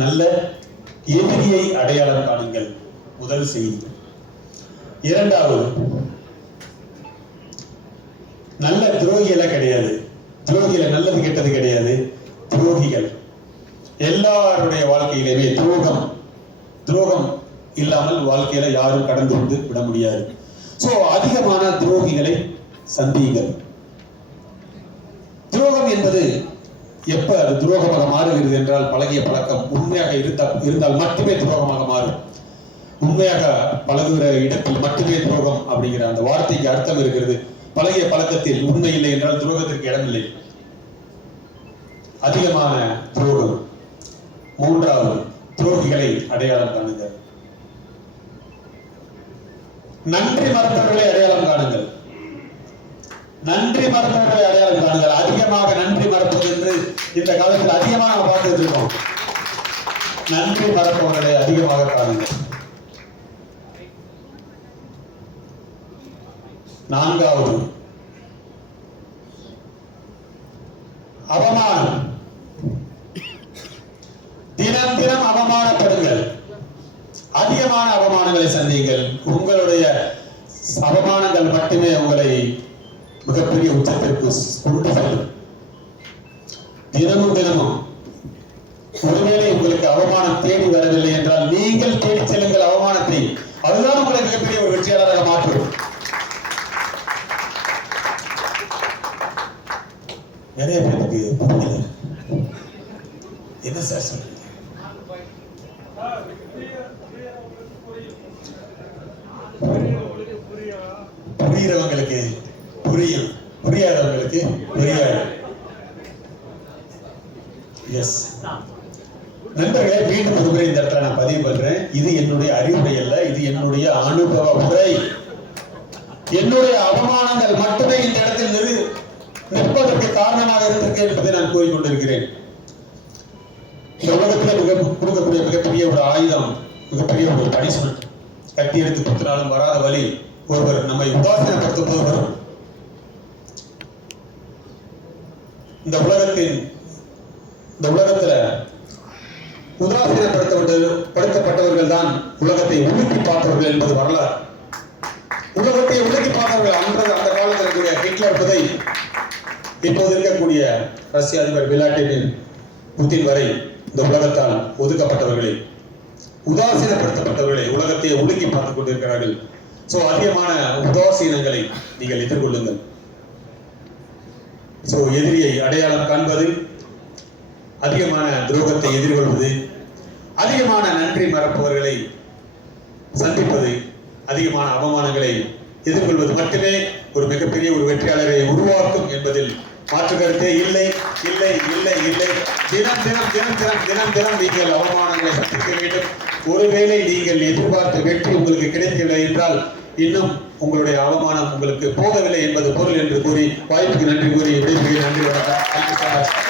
நல்ல எதிரியை அடையாளம் காணுங்கள். முதல் செய்தி. இரண்டாவது நல்ல துரோகிகளை கிடையாது. துரோகிகள நல்லது கெட்டது கிடையாது. துரோகிகள். எல்லாருடைய வாழ்க்கையிலுமே துரோகம் துரோகம் இல்லாமல் வாழ்க்கையில யாரும் கடந்து வந்து விட முடியாது. சோ அதிகமான துரோகிகளை சந்தியுங்கள். துரோகம் என்பது எப்ப அது துரோகமாக மாறுகிறது என்றால் பழகிய பழக்கம் உண்மையாக இருந்தால் இருந்தால் மட்டுமே துரோகமாக மாறும். உண்மையாக பழகுகிற இடத்தில் மட்டுமே துரோகம் அப்படிங்கிற அந்த வார்த்தைக்கு அர்த்தம் இருக்கிறது. பழகிய பழக்கத்தில் உண்மை இல்லை என்றால் துரோகத்திற்கு இடமில்லை. அதிகமான துரோகம். மூன்றாவது துரோகிகளை அடையாளம் காணுங்கள் நன்றி மறந்தவர்களை அடையாளம் காணுங்கள் நன்றி மறந்தவர்களை அடையாளம் காணுங்கள் அதிகமாக நன்றி மறப்பது என்று இந்த காலத்தில் அதிகமாக நம்ம பார்த்துட்டு இருக்கோம். நன்றி மறப்பவர்களை அதிகமாக பாருங்கள். நான்காவது. அவமானம். தினம் தினம் அவமானப்படுங்கள். அதிகமான அவமானங்களை சந்தியுங்கள். உங்களுடைய அவமானங்கள் மட்டுமே உங்களை மிகப்பெரிய உச்சத்திற்கு கொண்டு செல்லும். தினமும் தினமும் ஒருவேளை உங்களுக்கு அவமானம் தேடி வரவில்லை என்றால் நீங்கள் தேடி செல்லுங்கள் அவமானத்தை. அதுதான் உங்களை மிகப்பெரிய ஒரு வெற்றியாளராக மாற்றும். நிறைய பேருக்கு புரியல என்ன சார் சொல்றீங்க? புரியுறவங்களுக்கு புரியும். புரியாதவங்களுக்கு எஸ் நண்பர்களே மீண்டும் ஒரு முறை இந்த இடத்துல நான் பதிவு பண்றேன். இது என்னுடைய அறிவுரை அல்ல இது என்னுடைய அனுபவ முறை என்னுடைய அவமானங்கள் மட்டுமே இந்த இடத்தில் நிறு நிற்பதற்கு காரணமாக இருந்திருக்கு என்பதை நான் கூறிக்கொண்டிருக்கிறேன். இந்த உலகத்தில் மிக கொடுக்கக்கூடிய மிகப்பெரிய ஒரு ஆயுதம் மிகப்பெரிய ஒரு பனிஷ்மெண்ட் கட்டி எடுத்து குத்தினாலும் வராத வழி ஒருவர் நம்மை உபாசனப்படுத்தும் போது வரும். இந்த உலகத்தின் இந்த உலகத்துல உதாசீனப்படுத்தப்பட்ட படுத்தப்பட்டவர்கள் தான் உலகத்தை உலுக்கி பார்த்தவர்கள் என்பது வரலாறு. உலகத்தை உலுக்கி பார்த்தவர்கள் அன்றது அந்த காலத்தில் இருக்கக்கூடிய ஹிட்லர் புதை இப்போது இருக்கக்கூடிய ரஷ்ய அதிபர் விளாடிமிர் புதின் வரை இந்த உலகத்தால் ஒதுக்கப்பட்டவர்களே. உதாசீனப்படுத்தப்பட்டவர்களை உலகத்தை உலுக்கி பார்த்துக் கொண்டிருக்கிறார்கள். சோ அதிகமான உதாசீனங்களை நீங்கள் எதிர்கொள்ளுங்கள். சோ எதிரியை அடையாளம் காண்பது அதிகமான துரோகத்தை எதிர்கொள்வது அதிகமான நன்றி மறப்பவர்களை சந்திப்பது அதிகமான அவமானங்களை எதிர்கொள்வது மட்டுமே ஒரு மிகப்பெரிய ஒரு வெற்றியாளரை உருவாக்கும் என்பதில் மாற்று கருத்தே இல்லை. இல்லை இல்லை இல்லை. தினம் தினம் தினம் தினம் தினம் தினம் நீங்கள் அவமானங்களை சந்திக்க வேண்டும். ஒருவேளை நீங்கள் எதிர்பார்த்த வெற்றி உங்களுக்கு கிடைக்கவில்லை என்றால் இன்னும் உங்களுடைய அவமானம் உங்களுக்கு போகவில்லை என்பது பொருள் என்று கூறி வாய்ப்புக்கு நன்றி கூறி விடைபெறுகிறேன். நன்றி வணக்கம்.